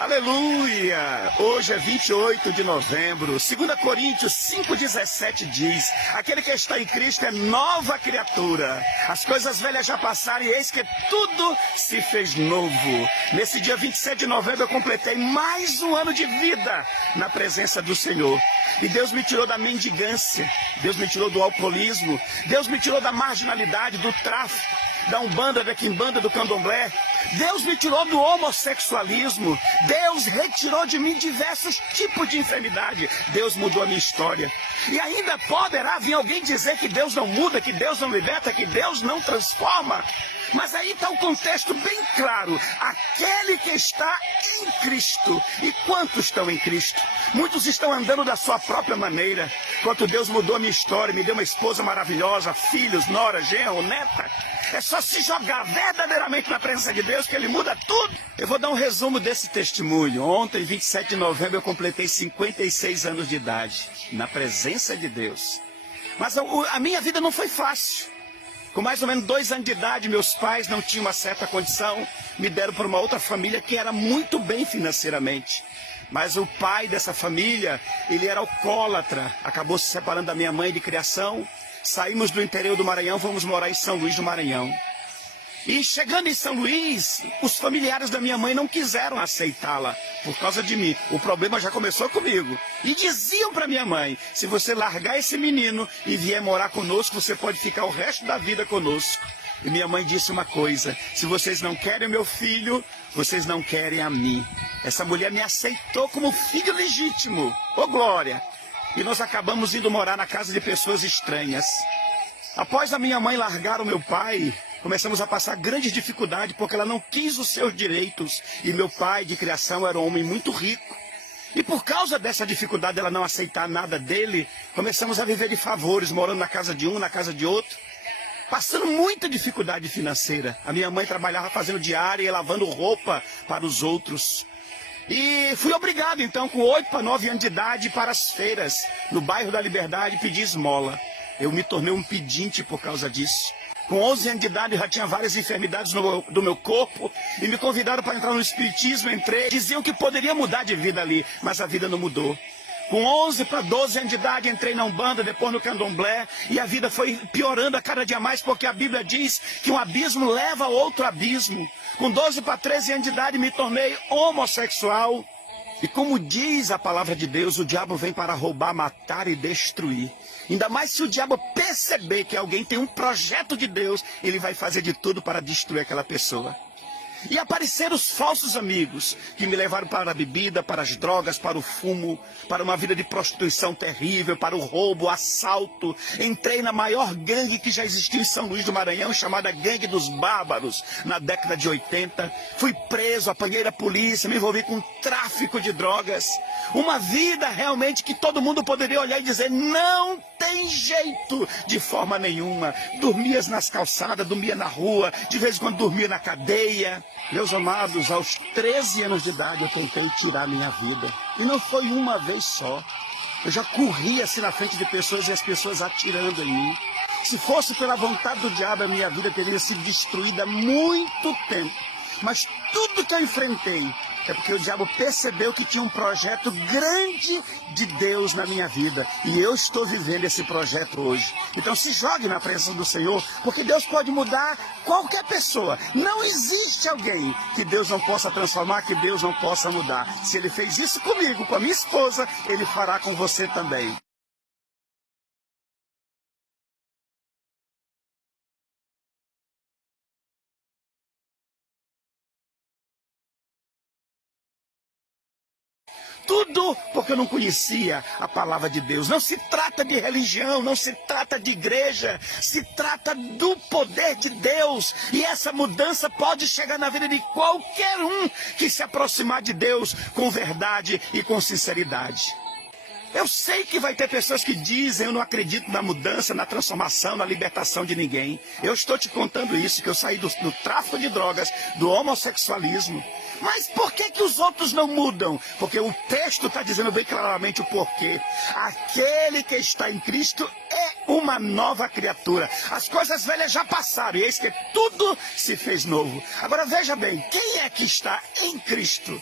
Aleluia! Hoje é 28 de novembro. 2 Coríntios 5,17 diz: aquele que está em Cristo é nova criatura. As coisas velhas já passaram e eis que tudo se fez novo. Nesse dia 27 de novembro eu completei mais um ano de vida na presença do Senhor. E Deus me tirou da mendigância, Deus me tirou do alcoolismo, Deus me tirou da marginalidade, do tráfico, da umbanda, da quimbanda, do candomblé. Deus me tirou do homossexualismo. Deus retirou de mim diversos tipos de enfermidade. Deus mudou a minha história. E ainda poderá vir alguém dizer que Deus não muda, que Deus não liberta, que Deus não transforma. Mas aí está o contexto bem claro. Aquele que está em Cristo. E quantos estão em Cristo? Muitos estão andando da sua própria maneira. Enquanto Deus mudou a minha história, me deu uma esposa maravilhosa, filhos, nora, genro, neta. É só se jogar verdadeiramente na presença de Deus que Ele muda tudo. Eu vou dar um resumo desse testemunho. Ontem, 27 de novembro, eu completei 56 anos de idade na presença de Deus. Mas a minha vida não foi fácil. Com mais ou menos 2 anos de idade, meus pais não tinham uma certa condição. Me deram para uma outra família que era muito bem financeiramente. Mas o pai dessa família, ele era alcoólatra. Acabou se separando da minha mãe de criação. Saímos do interior do Maranhão, fomos morar em São Luís do Maranhão. E chegando em São Luís, os familiares da minha mãe não quiseram aceitá-la por causa de mim. O problema já começou comigo. E diziam para minha mãe: se você largar esse menino e vier morar conosco, você pode ficar o resto da vida conosco. E minha mãe disse uma coisa: se vocês não querem o meu filho, vocês não querem a mim. Essa mulher me aceitou como filho legítimo. Ô glória! E nós acabamos indo morar na casa de pessoas estranhas. Após a minha mãe largar o meu pai, começamos a passar grande dificuldade porque ela não quis os seus direitos. E meu pai de criação era um homem muito rico. E por causa dessa dificuldade dela não aceitar nada dele, começamos a viver de favores, morando na casa de um, na casa de outro. Passando muita dificuldade financeira. A minha mãe trabalhava fazendo diária e lavando roupa para os outros. E fui obrigado, então, com 8 para 9 anos de idade, para as feiras, no bairro da Liberdade, pedir esmola. Eu me tornei um pedinte por causa disso. Com 11 anos de idade, eu já tinha várias enfermidades do meu corpo, e me convidaram para entrar no espiritismo, entrei. Diziam que poderia mudar de vida ali, mas a vida não mudou. Com 11 para 12 anos de idade, entrei na Umbanda, depois no Candomblé, e a vida foi piorando a cada dia mais, porque a Bíblia diz que um abismo leva a outro abismo. Com 12 para 13 anos de idade, me tornei homossexual. E como diz a palavra de Deus, o diabo vem para roubar, matar e destruir. Ainda mais se o diabo perceber que alguém tem um projeto de Deus, ele vai fazer de tudo para destruir aquela pessoa. E apareceram os falsos amigos, que me levaram para a bebida, para as drogas, para o fumo, para uma vida de prostituição terrível, para o roubo, o assalto. Entrei na maior gangue que já existiu em São Luís do Maranhão, chamada Gangue dos Bárbaros, na década de 80. Fui preso, apanhei da polícia, me envolvi com tráfico de drogas. Uma vida realmente que todo mundo poderia olhar e dizer: não tem jeito, de forma nenhuma. Dormias nas calçadas, dormia na rua, de vez em quando dormia na cadeia. Meus amados, aos 13 anos de idade eu tentei tirar minha vida. E não foi uma vez só. Eu já corria assim na frente de pessoas e as pessoas atirando em mim. Se fosse pela vontade do diabo, a minha vida teria sido destruída há muito tempo. Mas tudo que eu enfrentei é porque o diabo percebeu que tinha um projeto grande de Deus na minha vida. E eu estou vivendo esse projeto hoje. Então se jogue na presença do Senhor, porque Deus pode mudar qualquer pessoa. Não existe alguém que Deus não possa transformar, que Deus não possa mudar. Se Ele fez isso comigo, com a minha esposa, Ele fará com você também. Tudo porque eu não conhecia a palavra de Deus. Não se trata de religião, não se trata de igreja, se trata do poder de Deus. E essa mudança pode chegar na vida de qualquer um que se aproximar de Deus com verdade e com sinceridade. Eu sei que vai ter pessoas que dizem: eu não acredito na mudança, na transformação, na libertação de ninguém. Eu estou te contando isso, que eu saí do tráfico de drogas, do homossexualismo. Mas por que os outros não mudam? Porque o texto está dizendo bem claramente o porquê. Aquele que está em Cristo é uma nova criatura. As coisas velhas já passaram e eis que tudo se fez novo. Agora veja bem, quem é que está em Cristo?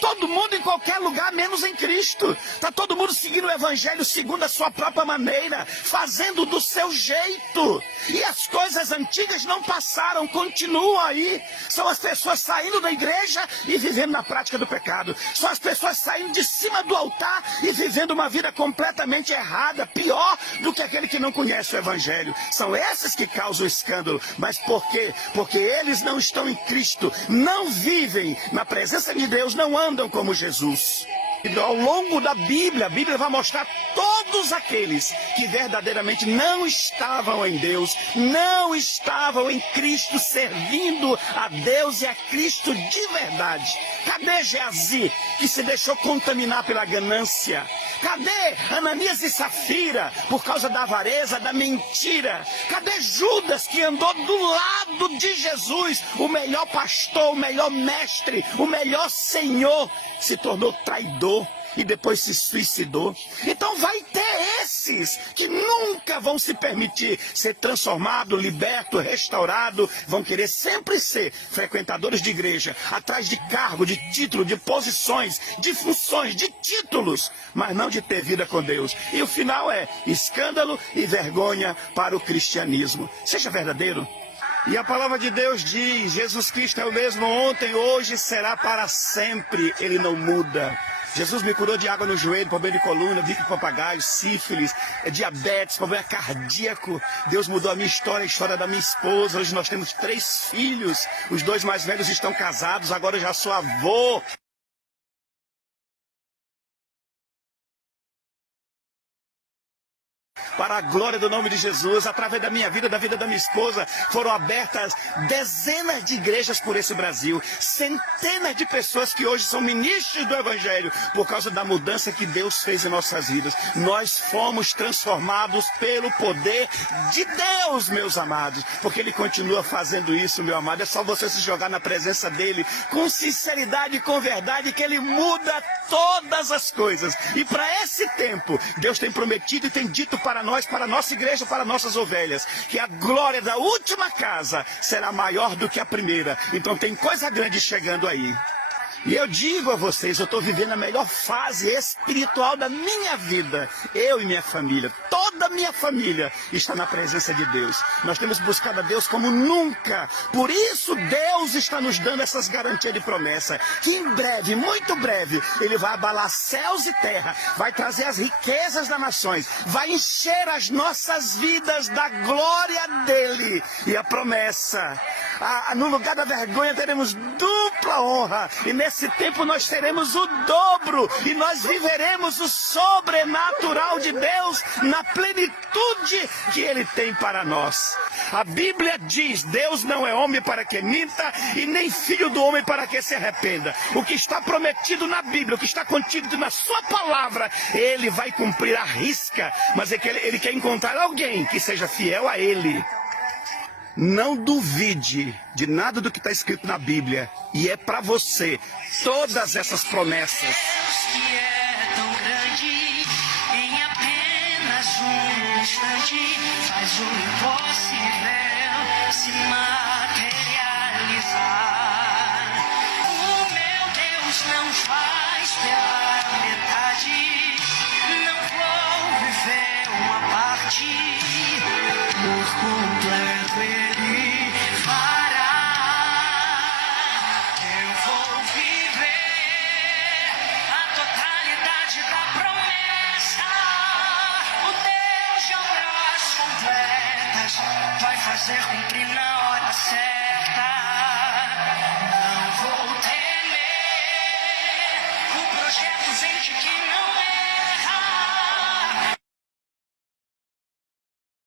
todo mundo em qualquer lugar, menos em Cristo. Está todo mundo seguindo o evangelho segundo a sua própria maneira, fazendo do seu jeito. E as coisas antigas não passaram, continuam aí. São as pessoas saindo da igreja e vivendo na prática do pecado. São as pessoas saindo de cima do altar e vivendo uma vida completamente errada, pior do que aquele que não conhece o evangelho. São esses que causam escândalo. Mas por quê? Porque eles não estão em Cristo, não vivem na presença de Deus, não andam como Jesus. E ao longo da Bíblia, a Bíblia vai mostrar todos aqueles que verdadeiramente não estavam em Deus, não estavam em Cristo, servindo a Deus e a Cristo de verdade. Cadê Geazi, que se deixou contaminar pela ganância? Cadê Ananias e Safira, por causa da avareza, da mentira? Cadê Judas, que andou do lado de Jesus, o melhor pastor, o melhor mestre, o melhor Senhor, se tornou traidor e depois se suicidou? Então vai ter esses que nunca vão se permitir ser transformado, liberto, restaurado, vão querer sempre ser frequentadores de igreja, atrás de cargo, de título, de posições, de funções, de títulos, mas não de ter vida com Deus. E o final é escândalo e vergonha para o cristianismo. Seja verdadeiro. E a palavra de Deus diz, Jesus Cristo é o mesmo ontem, hoje, será para sempre, ele não muda. Jesus me curou de água no joelho, problema de coluna, bico de papagaio, sífilis, diabetes, problema cardíaco. Deus mudou a minha história, a história da minha esposa. Hoje nós temos 3 filhos, os 2 mais velhos estão casados, agora eu já sou avô. Para a glória do nome de Jesus, através da minha vida, da vida da minha esposa, foram abertas dezenas de igrejas por esse Brasil, centenas de pessoas que hoje são ministros do Evangelho, por causa da mudança que Deus fez em nossas vidas. Nós fomos transformados pelo poder de Deus, meus amados, porque Ele continua fazendo isso, meu amado. É só você se jogar na presença dEle, com sinceridade e com verdade, que Ele muda todas as coisas. E para esse tempo, Deus tem prometido e tem dito para nós, para a nossa igreja, para nossas ovelhas, que a glória da última casa será maior do que a primeira. Então tem coisa grande chegando aí. E eu digo a vocês, eu estou vivendo a melhor fase espiritual da minha vida. Eu e minha família, toda a minha família está na presença de Deus. Nós temos buscado a Deus como nunca. Por isso Deus está nos dando essas garantias de promessa. Que em breve, muito breve, Ele vai abalar céus e terra. Vai trazer as riquezas das nações. Vai encher as nossas vidas da glória dEle. E a promessa, no lugar da vergonha teremos dupla honra. E nesse tempo nós teremos o dobro e nós viveremos o sobrenatural de Deus na plenitude que Ele tem para nós. A Bíblia diz, Deus não é homem para que minta e nem filho do homem para que se arrependa. O que está prometido na Bíblia, o que está contido na sua palavra, Ele vai cumprir à risca, mas é que Ele quer encontrar alguém que seja fiel a Ele. Não duvide de nada do que está escrito na Bíblia. E é para você todas essas promessas. Deus que é tão grande, em apenas um instante, faz o impossível se materializar. O meu Deus não faz pela metade, não vou viver uma parte por completo. Ele fará. Eu vou viver a totalidade da promessa. O Deus de obras completas vai fazer cumprir na hora certa. Não vou temer o projeto vem de quem não é.